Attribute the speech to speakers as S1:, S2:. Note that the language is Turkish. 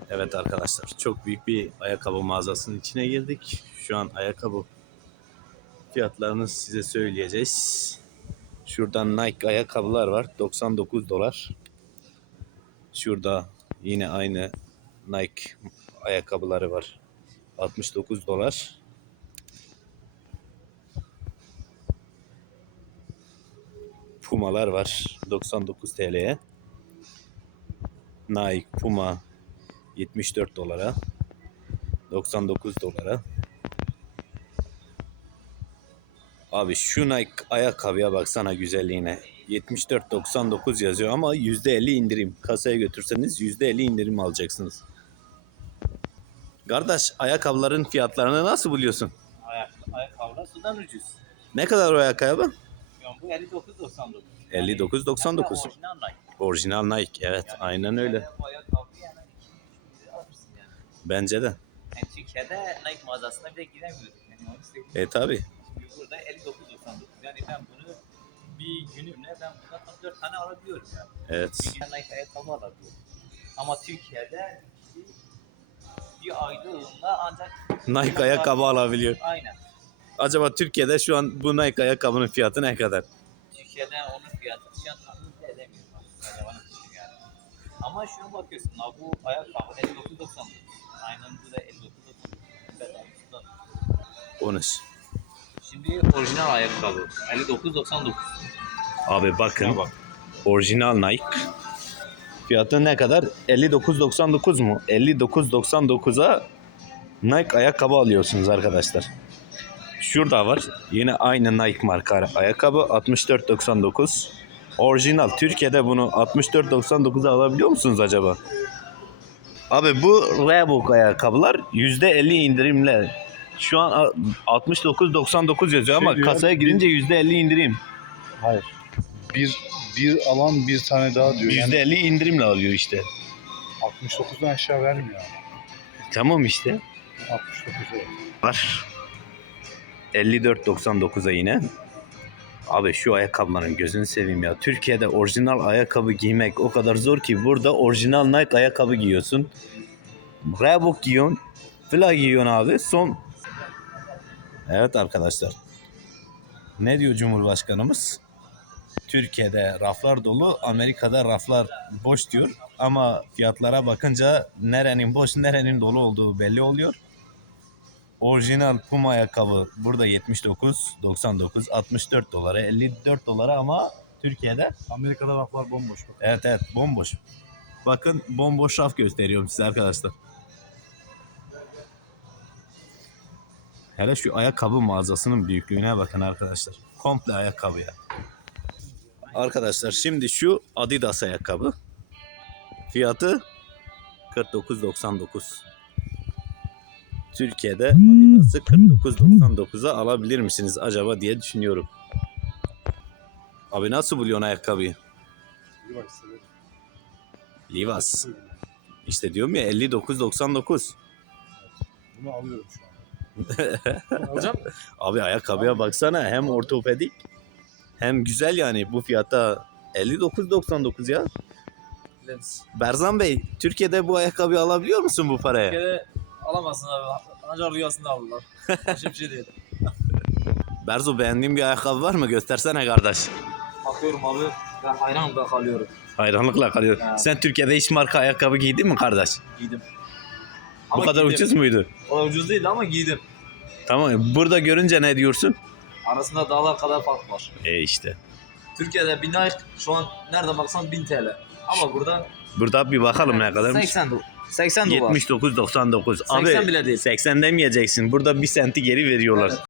S1: Evet arkadaşlar, çok büyük bir ayakkabı mağazasının içine girdik. Şu an ayakkabı fiyatlarını size söyleyeceğiz. Şuradan Nike ayakkabılar var, 99 dolar. Şurada yine aynı Nike ayakkabıları var, 69 dolar. Pumalar var, 99 TL'ye. Nike Puma 74 dolara, 99 dolara. Abi şu Nike ayakkabıya baksana güzelliğine. 74.99 yazıyor ama %50 indirim. Kasaya götürseniz %50 indirim alacaksınız. Kardeş, ayakkabıların fiyatlarını nasıl buluyorsun?
S2: Ayakkabılar sudan ucuz.
S1: Ne kadar o ayakkabı?
S2: Şu an bu 59.99.
S1: 59.99.
S2: Orijinal Nike.
S1: Orijinal Nike. Evet,
S2: Yani
S1: aynen öyle.
S2: Bu ayakkabıyı yani 2-3 lira alırsın yani.
S1: Bence de.
S2: Yani Türkiye'de Nike mağazasına bile giremiyorduk. Yani onu söyleyeyim.
S1: Tabi.
S2: Burada 59.99. Yani ben bunu bir günümle ben bundan 4 tane alabiliyorum yani.
S1: Evet.
S2: Bir gün Nike ayakkabı alabiliyorum. Ama Türkiye'de bir aylığında ancak
S1: Nike ayakkabı alabiliyor.
S2: Aynen.
S1: Acaba Türkiye'de şu an bu Nike ayakkabının fiyatı ne kadar?
S2: Türkiye'de onun fiyatı şu an tahmin bile edemiyorum. Acaba ne düşün yani. Ama şuna bakıyorsun abi, bu ayakkabı 59.99. Aynen bu da 59.99.
S1: Konuş.
S2: Şimdi orijinal ayakkabı 59.99.
S1: Abi bakın.
S2: Şuna bak.
S1: Orijinal Nike. Fiyatı ne kadar? 59.99 mu? 59.99'a Nike ayakkabı alıyorsunuz arkadaşlar. Şurada var. Yine aynı Nike marka ayakkabı 64.99. Orijinal. Türkiye'de bunu 64.99'a alabiliyor musunuz acaba? Abi bu Reebok ayakkabılar %50 indirimle. Şu an 69.99 yazıyor ama
S3: diyor,
S1: kasaya girince %50 indirim.
S3: Hayır. Bir alan bir tane daha diyor. Yani
S1: %50 indirimle alıyor işte.
S3: 69'dan aşağı vermiyor.
S1: Tamam işte.
S3: 69'a.
S1: Var. 54.99'a yine. Abi şu ayakkabıların gözünü seveyim ya. Türkiye'de orijinal ayakkabı giymek o kadar zor ki burada orijinal Nike ayakkabı giyiyorsun. Reebok giyiyorsun. Fila giyiyorsun abi. Evet arkadaşlar. Ne diyor Cumhurbaşkanımız? Türkiye'de raflar dolu, Amerika'da raflar boş diyor. Ama fiyatlara bakınca nerenin boş, nerenin dolu olduğu belli oluyor. Orijinal Puma ayakkabı burada 79.99, 64 dolara, 54 dolara ama Türkiye'de
S3: Amerika'da raflar bomboş. Bak.
S1: evet bomboş. Bakın bomboş raf gösteriyorum size arkadaşlar. Hele şu ayakkabı mağazasının büyüklüğüne bakın arkadaşlar. Komple ayakkabı ya. Arkadaşlar şimdi şu Adidas ayakkabı. Fiyatı 49.99. Türkiye'de Adidas'ı 49.99'a alabilir misiniz acaba diye düşünüyorum. Abi nasıl buluyorsun ayakkabıyı?
S3: Bir bak severim.
S1: Livas. İşte diyorum ya 59.99.
S3: Bunu alıyorum şu an.
S2: Hocam
S1: Abi ayakkabıya baksana, hem ortopedik hem güzel yani bu fiyata 59.99 ya. Berzan Bey, Türkiye'de bu ayakkabıyı alabiliyor musun bu paraya?
S4: Türkiye'de alamazsın abi. Ancak rüyasında alırlar. Başka bir şey değil.
S1: Berzo, beğendiğin bir ayakkabı var mı? Göstersene kardeş.
S4: Bakıyorum abi. Ben hayranımda kalıyorum.
S1: Hayranlıkla kalıyor.
S4: Ya.
S1: Sen Türkiye'de hiç marka ayakkabı giydin mi kardeş?
S4: Giydim.
S1: Bu
S4: Ama
S1: kadar
S4: giydim.
S1: ucuz muydu?
S4: O da ucuz değildi ama giydim.
S1: Tamam. Burada görünce ne diyorsun?
S4: Arasında dağlar kadar fark var.
S1: İşte.
S4: Türkiye'de bir Nike şu an nerede baksan 1000 TL. Ama burada
S1: Burada bir bakalım ne kadarmış.
S4: 80 dolar.
S1: 79.99.
S4: 80 bile değil.
S1: 80 demeyeceksin. Burada bir senti geri veriyorlar.
S4: Evet.